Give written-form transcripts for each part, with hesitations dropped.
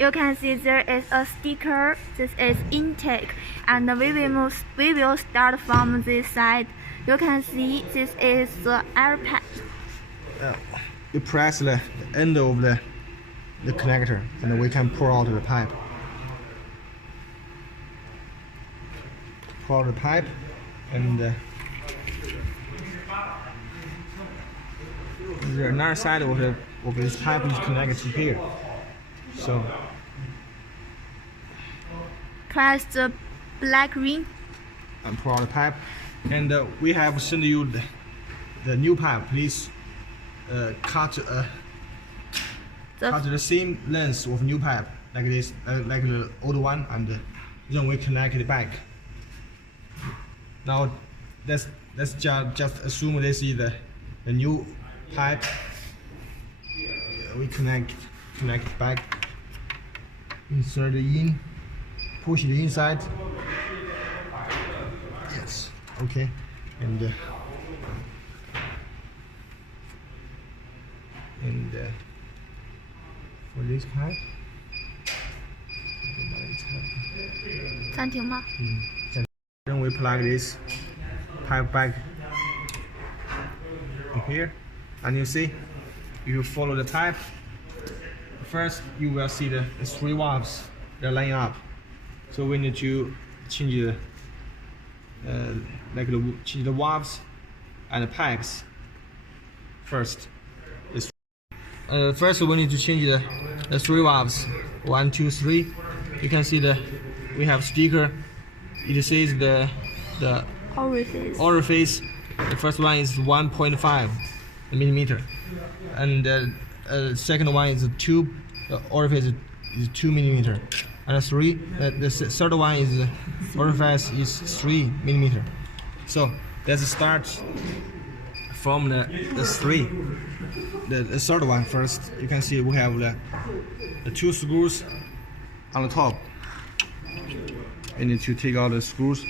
you can see there is a sticker. This is intake, and we will start from this side. You can see this is the air pack. You press the end of the connector, and we can pour out the pipe. Pour out the pipe, and the another side of this pipe is connected to here. So Press the black ring. And pour out the pipe, and we have sent you the new pipe. Please cut the same length of new pipe like this, like the old one, and then we connect it back. Now let's just assume this is the new pipe. We connect it back, insert it in, push it inside. Yes, okay, and for this pipe, 暂停吗？ Then we plug this pipe back here, and you see, if you follow the pipe, first you will see the 3 valves. They're lining up, so we need to change change the valves and the pipes first. First we need to change the 3 valves. 1, 2, 3. You can see we have sticker. It says the orifice. The first one is 1.5 millimeter, and the second one is 2. The orifice is 2 millimeter, and the third one is orifice is 3 millimeter. So let's start from the 3. The third one first. You can see we have the 2 screws on the top. We need to take out the screws.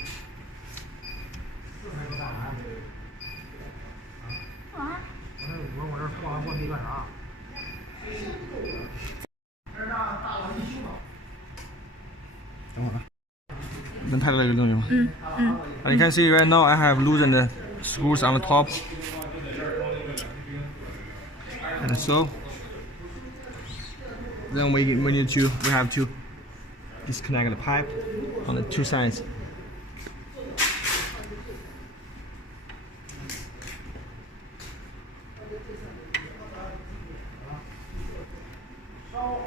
And you can see right now I have loosened the screws on the top, and so then we have to disconnect the pipe on the 2 sides.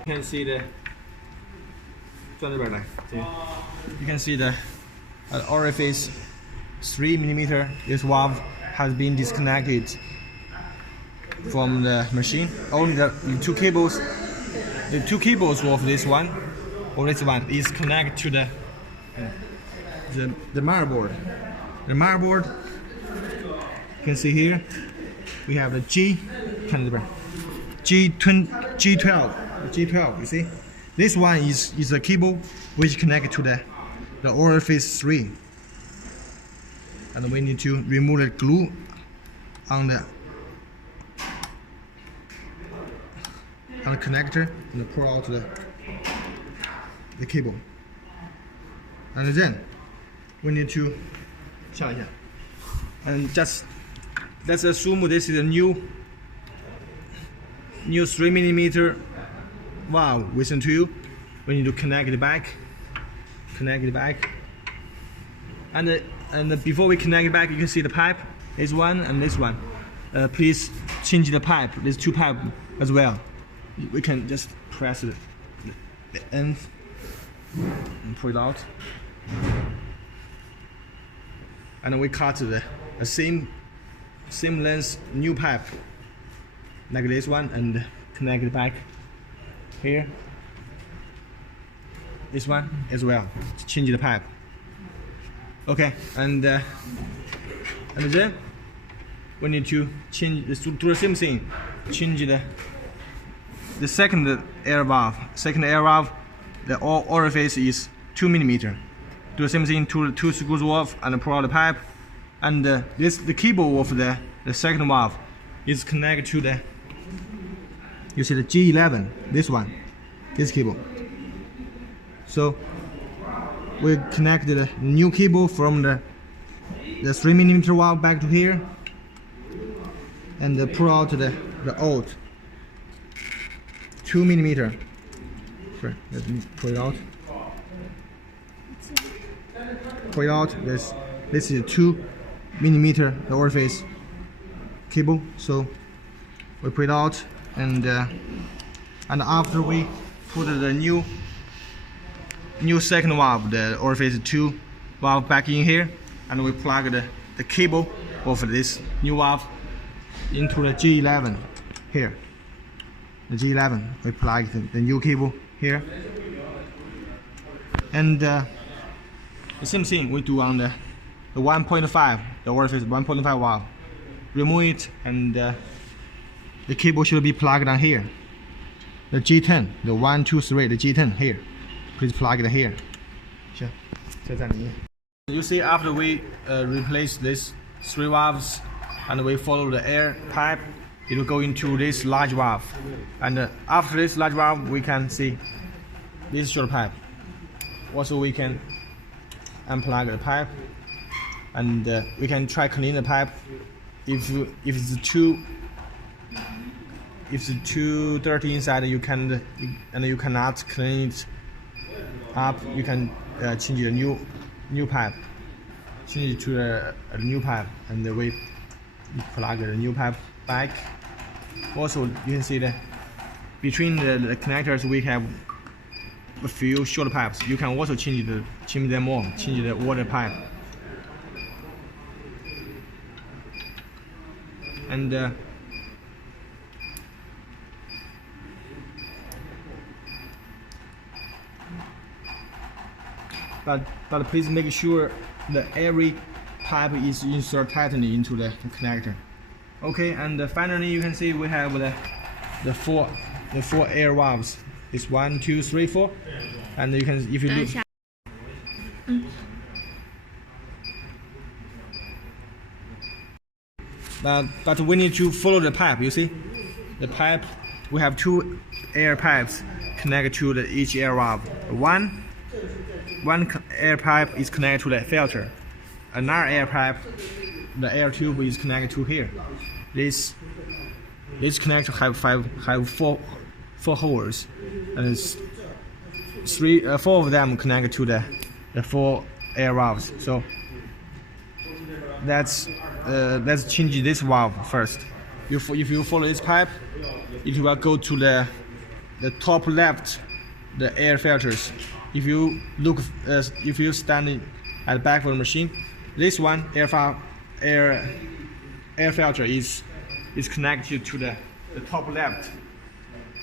You can see you can see the orifice 3 millimeter. This valve has been disconnected from the machine. Only the 2 cables. The 2 cables of this one is connected to the motherboard. The motherboard, you can see here, we have the G12. You see, this one is a cable which connected to the orifice 3, and we need to remove the glue on the connector and pour out the cable. And then we need to and just let's assume this is a new 3 millimeter valve within 2. We need to connect it back, and before we connect it back, you can see the pipe, this one and this one. Please change the pipe, these 2 pipe as well. We can just press the end and pull it out, and we cut the same length new pipe like this one, and connect it back here. This one as well. Change the pipe. Okay, and then we need to do the same thing. Change the second air valve. The orifice is 2 millimeter. Do the same thing to the 2 screws off and pour out the pipe. And the cable of the second valve is connected to you see the G11. This cable. So we connect the new cable from the 3mm valve back to here, and pull out the old 2mm. Sure, let me pull it out. Pull it out. This is 2mm the orifice cable. So we pull it out, and after we put the new second valve, the orifice 2 valve back in here, and we plug the cable of this new valve into the G11 here. The G11, we plug the new cable here, and the same thing we do on the 1.5, the orifice 1.5 valve. Remove it, and the cable should be plugged on here. The G10, the 1, 2, 3, the G10 here. Please plug it here. Sure. You see, after we replace these 3 valves and we follow the air pipe, it will go into this large valve. And after this large valve, we can see this short pipe. Also, we can unplug the pipe, and we can try clean the pipe. If it's too dirty inside, you cannot clean it up. You can change the new pipe, change it to a new pipe, and we plug the new pipe back. Also, you can see that between the connectors we have a few short pipes. You can also change them more, change the water pipe. And but please make sure that every pipe is inserted tightly into the connector. Okay, and finally you can see we have the four air valves. It's 1, 2, 3, 4, and you can, if you look. But we need to follow the pipe. You see, the pipe, we have 2 air pipes connected to each air valve. One air pipe is connected to the filter. Another air pipe, the air tube, is connected to here. This connector have four holes, and it's 4 of them connected to the 4 air valves. So let's change this valve first. If you follow this pipe, it will go to the top left, the air filters. If you look, if you stand at the back of the machine, this one air filter is connected to the top left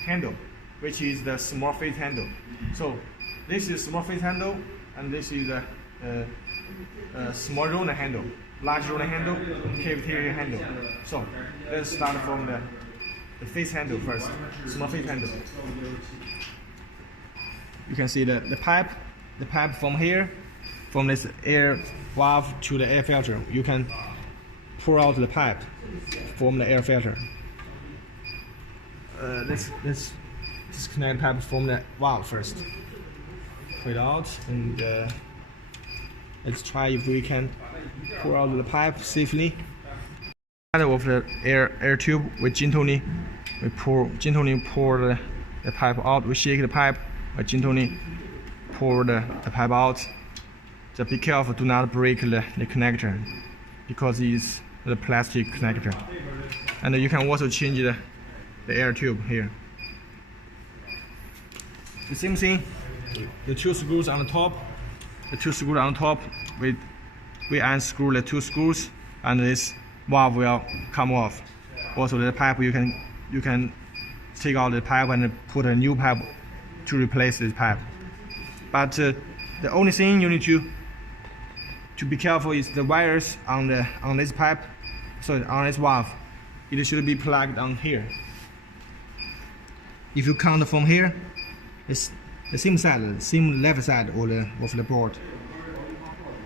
handle, which is the small face handle. So this is small face handle, and this is the small round handle, large round handle, cavitarian handle. So let's start from the face handle first, small face handle. You can see the pipe from here, from this air valve to the air filter. You can pour out the pipe from the air filter. Let's disconnect the pipe from the valve first. Pull it out, and let's try if we can pour out the pipe safely. Of the air tube, we gently pour the pipe out. We shake the pipe. I gently pour the pipe out. Just be careful, do not break the connector, because it's the plastic connector. And you can also change the air tube here. The same thing, the 2 screws on the top. The 2 screws on the top, we unscrew the 2 screws, and this valve will come off. Also, the pipe, you can take out the pipe and put a new pipe to replace this pipe. But the only thing you need to be careful is the wires on this pipe, so on this valve, it should be plugged on here. If you count from here, it's the same side, same left side of the board.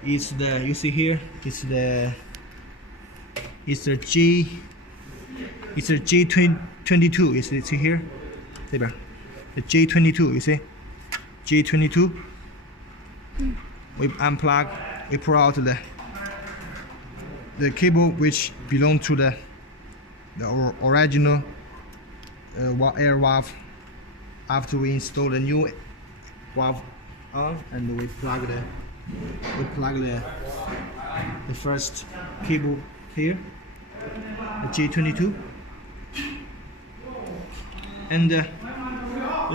It's the, you see here, it's the G22. You see here, the G22. You see, G22. We unplug, we pull out the cable which belong to the original air valve. After we install the new valve on, and we plug the first cable here, the J22, and the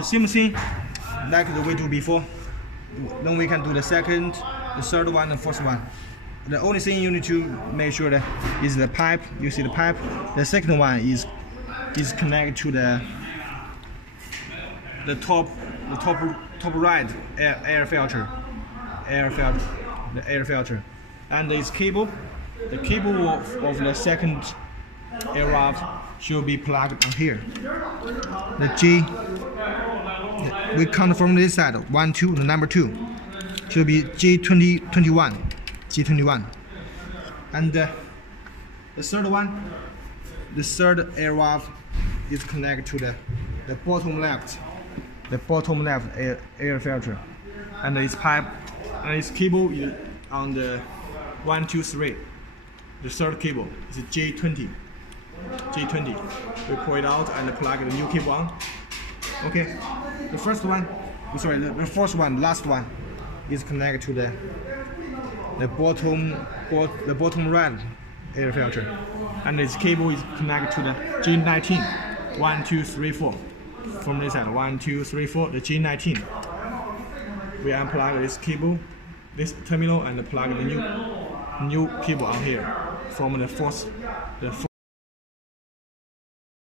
same thing like the way do before. Then we can do the second, the third one, and fourth one. The only thing you need to make sure that is the pipe. You see the pipe. The second one is connected to the top right air filter, the air filter, and this cable, the cable of the second air valve should be plugged on here. The G, we count from this side, 1, 2, the number 2 should be G21, and the third one, the third air valve is connected to the bottom left air filter, and its pipe and its cable is on the 1, 2, 3. The third cable is J20. We pull it out and plug the new cable on. Okay, the fourth one, last one, is connected to the bottom right air filter, and its cable is connected to the J19. 1, 2, 3, 4. From this side, 1, 2, 3, 4. The J19. We unplug this cable, this terminal, and plug the new cable on here from the fourth